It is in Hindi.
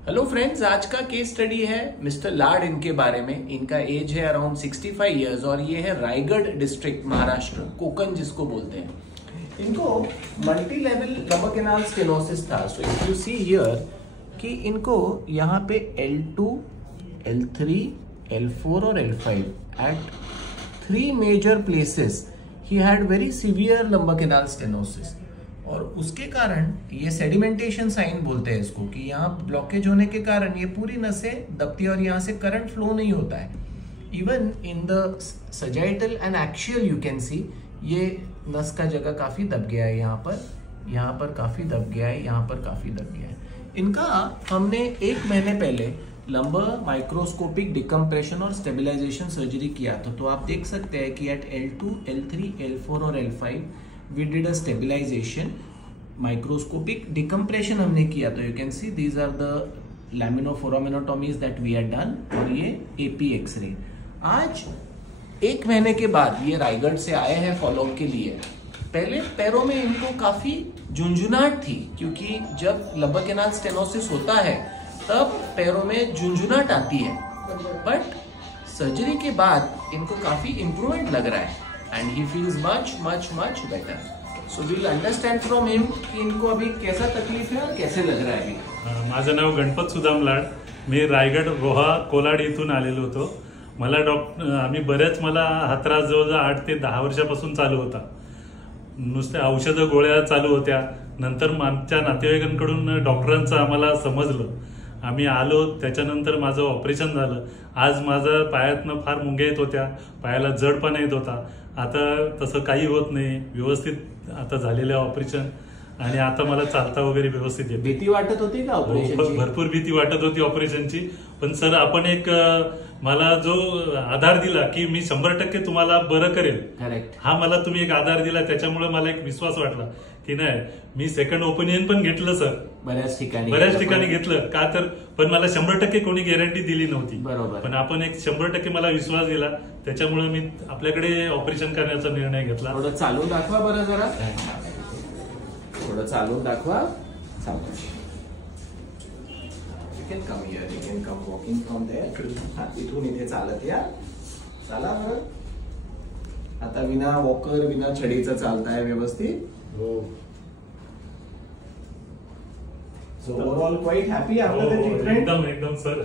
हेलो फ्रेंड्स, आज का केस स्टडी है मिस्टर लाड इनके बारे में। इनका एज है अराउंड 65 इयर्स और ये है रायगढ़ डिस्ट्रिक्ट, महाराष्ट्र, कोकण जिसको बोलते हैं। इनको multi level lumbar canal stenosis था। So if you see here कि इनको यहाँ पे L2, L3, L4 और L5 एट 3 मेजर प्लेसेस ही had very severe lumbar canal stenosis. और उसके कारण ये सेडिमेंटेशन साइन बोलते हैं इसको, कि यहाँ ब्लॉकेज होने के कारण ये पूरी नसें दबती है और यहाँ से करंट फ्लो नहीं होता है। Even in the sagittal and axial you can see ये नस का जगह काफी दब गया है, यहाँ पर काफी दब गया है, यहाँ पर काफी दब गया है। इनका हमने 1 महीने पहले लंबर माइक्रोस्कोपिक डिकम्प्रेशन और स्टेबिलाईजेशन सर्जरी किया था। तो आप देख सकते हैं कि एट L2, L3, L4 और L5 we did a stabilization, microscopic decompression हमने किया। तो you can see these are the laminoforaminotomies that we had done और ये AP एक्सरे। आज 1 महीने के बाद ये रायगढ़ से आए हैं फॉलोअप के लिए। पहले पैरों में इनको काफी झुंझुनाहट थी, क्योंकि जब लंबर कैनाल स्टेनोसिस होता है तब पैरों में झुंझुनाहट आती है, बट सर्जरी के बाद इनको काफी इंप्रूवमेंट लग रहा है and he feels much better. So we'll understand from him कि इनको अभी कैसा तकलीफ है और कैसे लग रहा है अभी। माझं नाव गणपत सुदाम लाड, मी रायगड रोहा कोलाड इथून आलेलो होतो। मला मला हा त्रास जवळजवळ 8 ते 10 वर्षापासून चालू होता। नुसते औषध गोळ्या चालू होत्या। नंतर आमच्या नातेवाईकांकडून डॉक्टरांचं आम्हाला समजलं, आम्ही आलो, त्याच्यानंतर माझं ऑपरेशन झालं। आज माझं पायातनं फार मुंग्या येत होत्या, पायाला जडपणा येत होता। आता तसं काही होत नाही, व्यवस्थित आता झालेलं ऑपरेशन आणि आता मला चालता वगैरे व्यवस्थित येते। भीती वाटत होती का ऑपरेशनची? भरपूर भीती वाटत होती ऑपरेशनची, पण सर आपण एक मला जो आधार दिला की मी 100% तुम्हाला बरं करेल, करेक्ट, हा मला तुम्ही एक आधार दिला, त्याच्यामुळे मला एक विश्वास वाटला की नाही, मी सेकंड ओपिनियन पण घेतलं सर, बऱ्याच ठिकाणी घेतलं का, तर पण मला 100% कोणी गॅरंटी दिली नव्हती। बरोबर, पण आपण एक 100% मला विश्वास दिला, त्याच्यामुळे मी आपल्याकडे ऑपरेशन करण्याचा निर्णय घेतला। थोडं चालून दाखवा बरं, जरा थोडं चालून दाखवा। You can come here, you can come walking from there. इथून इथे चालत या, चला बरं। आता विना वॉकर, विना छडीचं चालताय व्यवस्थित। So overall quite happy after the treatment? एकदम सर।